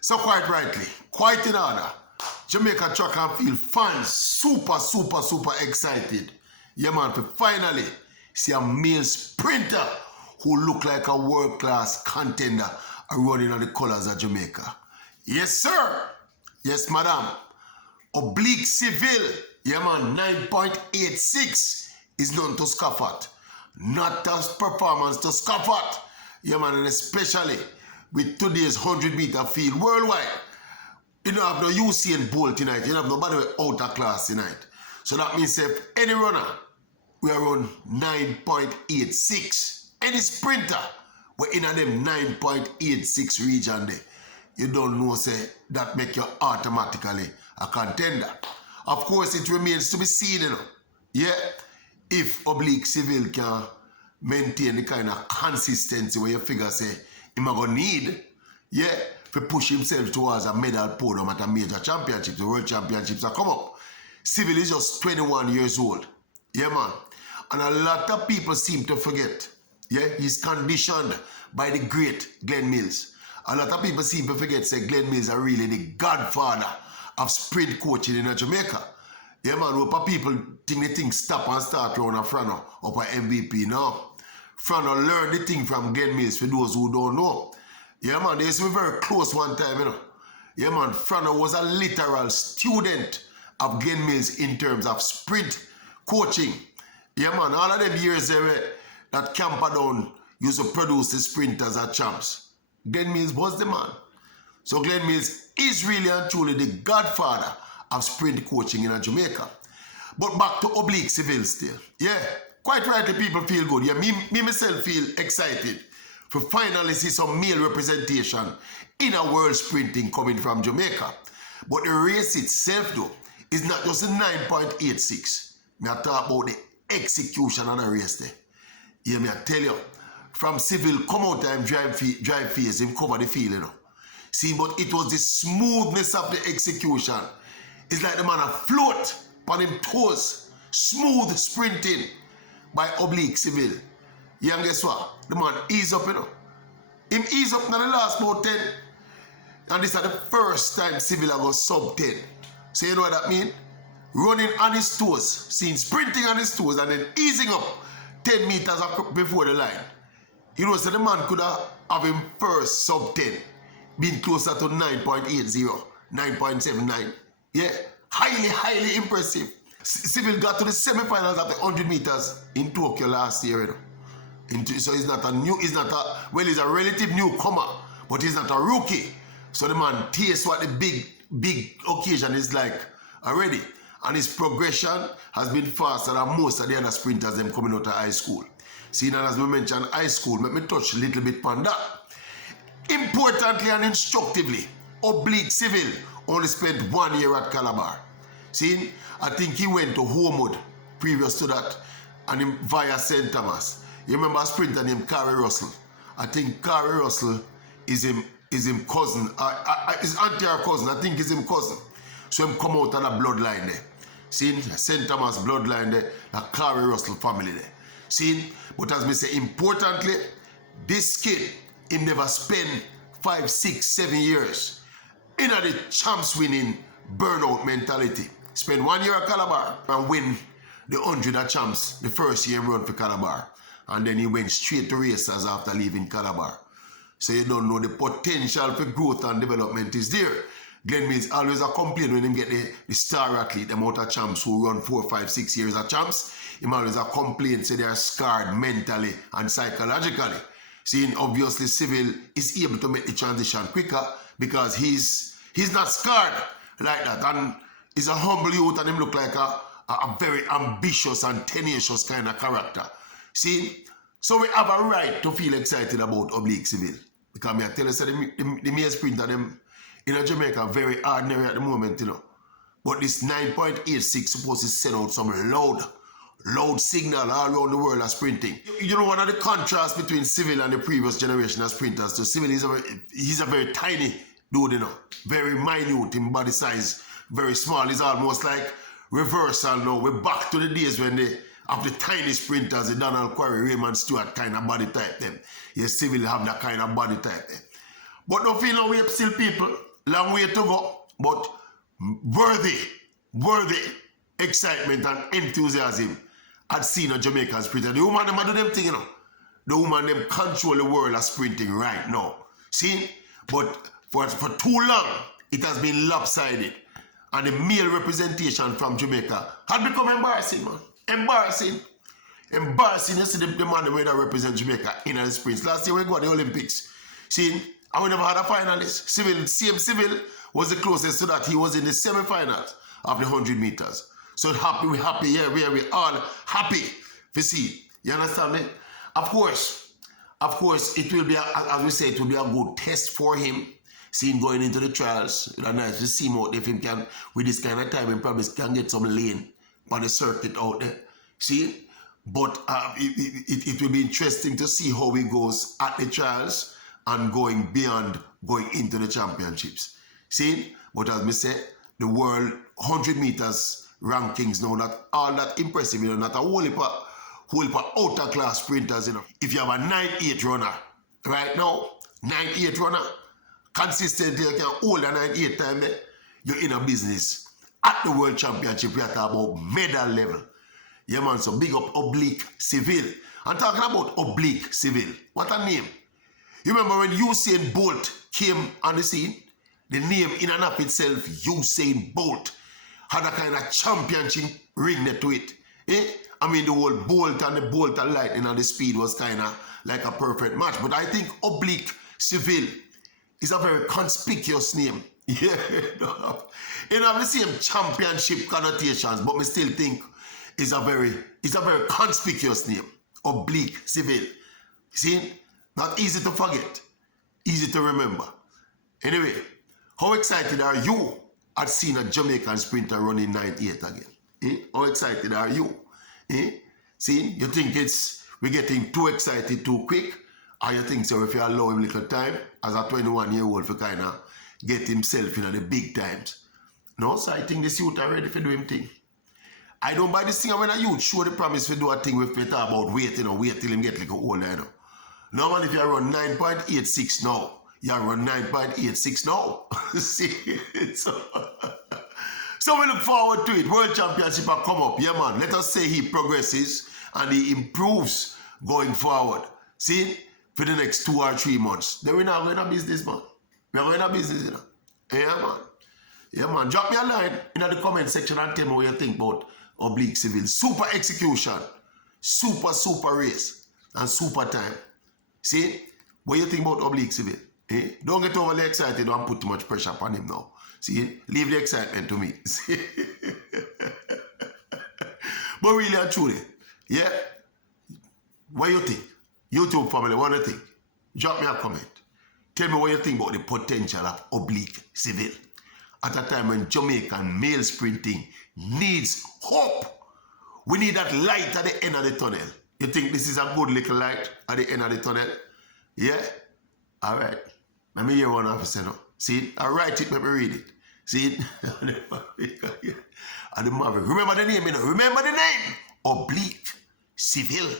So quite rightly, quite in order, Jamaica track and field fans super excited. Yeah man, to finally see a male sprinter who look like a world-class contender running on the colors of Jamaica. Yes sir, yes madam. Oblique Seville, yeah man, 9.86 is none to scoff at. Not a performance to scoff at. Yeah man, and especially with today's 100-meter field worldwide. You don't have no Usain Bolt tonight. You don't have nobody out of class tonight. So that means if any runner, we are on 9.86. Any sprinter, we're in a them 9.86 region there. You don't know, say, that make you automatically a contender. Of course, it remains to be seen, you know. Yeah, if Oblique Seville can maintain the kind of consistency where you figure, say, him going to need, yeah, to push himself towards a medal podium at a major championship, the world championships that come up. Seville is just 21 years old. Yeah, man. And a lot of people seem to forget, yeah, he's conditioned by the great Glenn Mills. A lot of people seem to forget, say, Glenn Mills are really the godfather of sprint coaching in Jamaica. Yeah, man, what people think the thing stop and start around a Frano up at MVP now. Frano learn the thing from Glenn Mills for those who don't know. Yeah, man, they used to be very close one time, you know. Yeah, man, Frano was a literal student of Glenn Mills in terms of sprint coaching. Yeah, man, all of them years there that Camperdown used to produce the sprinters as champs. Glenn Mills was the man. So Glenn Mills is really and truly the godfather of sprint coaching in Jamaica. But back to Oblique Seville still. Yeah, quite rightly people feel good. Yeah, me myself feel excited for finally see some male representation in a world sprinting coming from Jamaica. But the race itself though is not just a 9.86. Me I talk about the execution of the race there. Yeah, me I tell you, from Seville come out time drive phase, him cover the field, you know. See, but it was the smoothness of the execution. It's like the man a float on him toes, smooth sprinting by Oblique Seville. Yeah, and guess what? The man ease up, you know. Him ease up in the last about 10. And this is the first time Seville was sub 10. So you know what that means? Running on his toes, seeing sprinting on his toes, and then easing up 10 meters before the line. You know, so the man could have him first sub 10, been closer to 9.80, 9.79. Yeah, highly impressive. Seville got to the semi-finals of the 100 meters in Tokyo last year, you know. So he's not a he's a relative newcomer, but he's not a rookie. So the man tastes what the big occasion is like already. And his progression has been faster than most of the other sprinters them coming out of high school. See, now as we mentioned high school, let me touch a little bit on that. Importantly and instructively, Oblique Seville only spent 1 year at Calabar. See, I think he went to Homewood previous to that, and him via St. Thomas. You remember a sprinter named Carrie Russell? I think Carrie Russell is him cousin, his auntie or cousin, I think is him cousin. So him come out of the bloodline there. See, St. Thomas bloodline there, the Carrie Russell family there. See, but as me say, importantly, this kid, he never spent 5, 6, 7 years in the champs winning burnout mentality. Spend 1 year at Calabar and win the 100 of champs the first year he run for Calabar. And then he went straight to races after leaving Calabar. So you don't know the potential for growth and development is there. Glenn Mills always a complain when him get the star athlete, the amount of champs who run 4, 5, 6 years of champs. Him always a complain, say they are scarred mentally and psychologically. Seeing obviously Seville is able to make the transition quicker because he's not scarred like that. And he's a humble youth and him look like a very ambitious and tenacious kind of character. See, so we have a right to feel excited about Oblique Seville. Because I tell you, so the male sprinter them in Jamaica are very ordinary at the moment, you know. But this 9.86 supposed to send out some loud signal all around the world of sprinting. You know, one of the contrasts between Seville and the previous generation of sprinters, so Seville he's a very tiny dude, you know, very minute in body size, very small. He's almost like reversal now. We're back to the days when they have the tiny sprinters, the Donald Quarry, Raymond Stewart kind of body type them. Yes, Seville have that kind of body type them. But don't feel no way still, people. Long way to go. But worthy excitement and enthusiasm I'd seen a Jamaican sprinter. The woman them do them thing, you know. The woman them control the world of sprinting right now. See? But for too long, it has been lopsided. And the male representation from Jamaica had become embarrassing, man. Embarrassing. Embarrassing. You see the man that represent Jamaica in the sprints. Last year we got the Olympics. See? And we never had a finalist. Seville was the closest to that. He was in the semi-finals of the 100 meters. So we're happy, yeah, we all happy to see. You understand me? Of course, it will be, as we say, it will be a good test for him. See him going into the trials. It's nice to see him out if he can, with this kind of time, he probably can get some lane on the circuit out there. See? But it will be interesting to see how he goes at the trials and going beyond, going into the championships. See? But as I say, the world 100 meters rankings now not all that impressive, you know, not a whole heap of outer class sprinters, you know. If you have a 9-8 runner right now, 9-8 runner, consistently you can hold a 9-8 time there, you're in a business. At the World Championship, we are talking about medal level. Yeah, man, so big up Oblique Seville. I'm talking about Oblique Seville. What a name. You remember when Usain Bolt came on the scene? The name in and of itself, Usain Bolt, had a kind of championship ring net to it. I mean, the whole Bolt and the Bolt and Lightning and the speed was kind of like a perfect match. But I think Oblique Seville is a very conspicuous name. Yeah, it don't have the same championship connotations, but I still think it's a very conspicuous name. Oblique Seville. See? Not easy to forget. Easy to remember. Anyway, how excited are you at seeing a Jamaican sprinter running 9-8 again? How excited are you? See, you think we're getting too excited too quick? Or you think so if you allow him little time as a 21-year-old for kind of get himself in the big times? No, so I think this youth are ready for do him thing. I don't buy this thing when a youth show the promise to do a thing with talk about wait, you know, wait till him get like a older, you know. No man, if you run 9.86 now, you run 9.86 now. See? So we look forward to it. World Championship will come up. Yeah, man. Let us say he progresses and he improves going forward. See? For the next 2 or 3 months. Then we're not going to business, man. We're going to business, you know. Yeah, man. Yeah, man. Drop me a line in the comment section and tell me what you think about Oblique Seville. Super execution. Super race. And super time. See? What you think about Oblique Seville? Don't get overly excited. Don't put too much pressure upon him now. See? Leave the excitement to me. See? But really and truly, yeah? What you think? YouTube family, what do you think? Drop me a comment. Tell me what you think about the potential of Oblique Seville at a time when Jamaican male sprinting needs hope. We need that light at the end of the tunnel. You think this is a good little light at the end of the tunnel? Yeah? All right. Let me hear one officer now. See it? I write it, let me read it. See it? And the Maverick. Remember the name, you know? Remember the name? Oblique Seville.